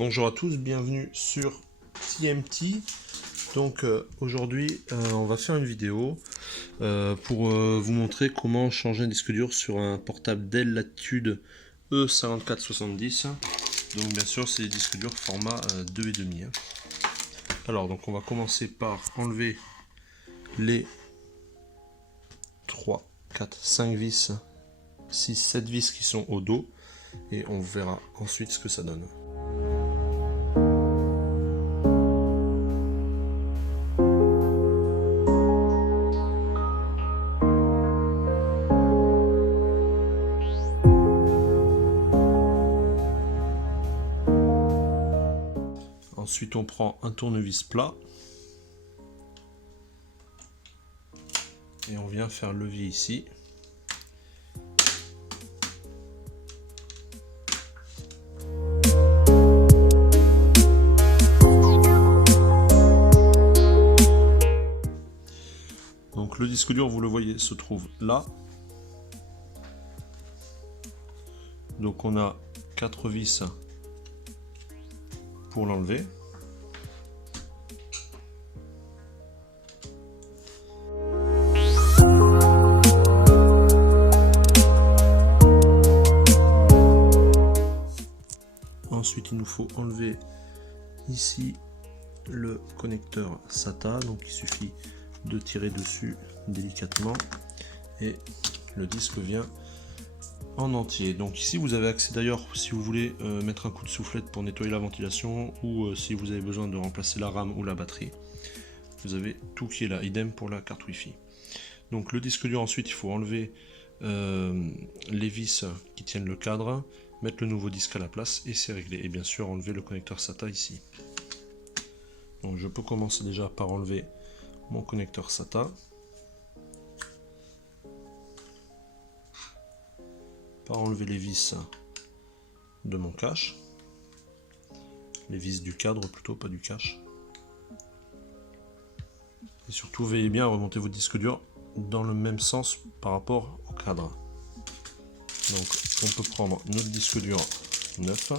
Bonjour à tous, bienvenue sur TMT. Donc aujourd'hui on va faire une vidéo pour vous montrer comment changer un disque dur sur un portable Dell Latitude E5470. Donc bien sûr c'est des disques durs format 2,5 hein. Alors donc on va commencer par enlever les 3, 4, 5 vis, 6, 7 vis qui sont au dos et on verra ensuite ce que ça donne. Ensuite on prend un tournevis plat et on vient faire levier ici. Donc le disque dur, vous le voyez, se trouve là. Donc on a 4 vis pour l'enlever. Ensuite il nous faut enlever ici le connecteur SATA, donc il suffit de tirer dessus délicatement et le disque vient en entier. Donc ici vous avez accès, d'ailleurs si vous voulez mettre un coup de soufflette pour nettoyer la ventilation ou si vous avez besoin de remplacer la RAM ou la batterie, vous avez tout qui est là. Idem pour la carte Wi-Fi. Donc le disque dur, ensuite il faut enlever les vis qui tiennent le cadre, mettre le nouveau disque à la place et c'est réglé. Et bien sûr enlever le connecteur SATA ici. Donc je peux commencer déjà par enlever mon connecteur SATA, par enlever les vis de mon cache, les vis du cadre plutôt, pas du cache. Et surtout veillez bien à remonter votre disque dur dans le même sens par rapport au cadre. Donc on peut prendre notre disque dur neuf,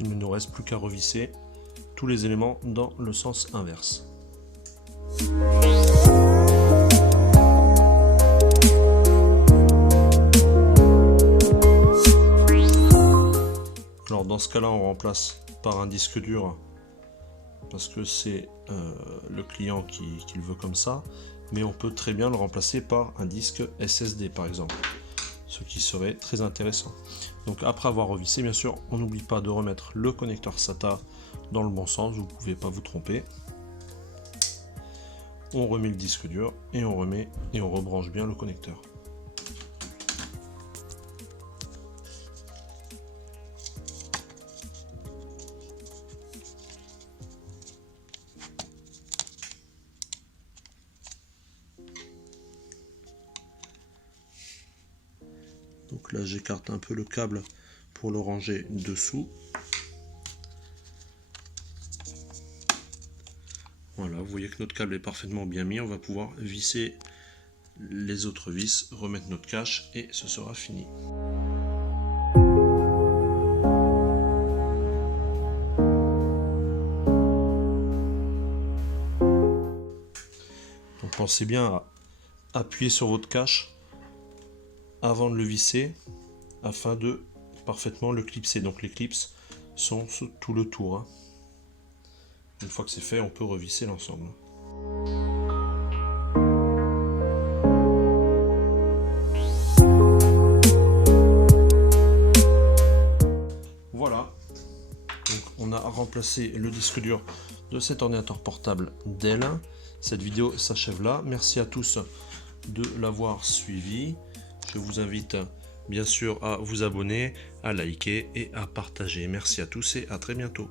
il ne nous reste plus qu'à revisser tous les éléments dans le sens inverse. Alors dans ce cas là on remplace par un disque dur parce que c'est le client qui le veut comme ça, mais on peut très bien le remplacer par un disque SSD par exemple, ce qui serait très intéressant. Donc après avoir revissé, bien sûr, on n'oublie pas de remettre le connecteur SATA dans le bon sens, vous ne pouvez pas vous tromper. On remet le disque dur et on remet et on rebranche bien le connecteur. Donc là j'écarte un peu le câble pour le ranger dessous. Voilà, vous voyez que notre câble est parfaitement bien mis. On va pouvoir visser les autres vis, remettre notre cache et ce sera fini. Donc pensez bien à appuyer sur votre cache avant de le visser afin de parfaitement le clipser. Donc les clips sont sur tout le tour hein. Une fois que c'est fait, on peut revisser l'ensemble. Voilà, donc on a remplacé le disque dur de cet ordinateur portable Dell. Cette vidéo s'achève là. Merci à tous de l'avoir suivi. Je vous invite bien sûr à vous abonner, à liker et à partager. Merci à tous et à très bientôt.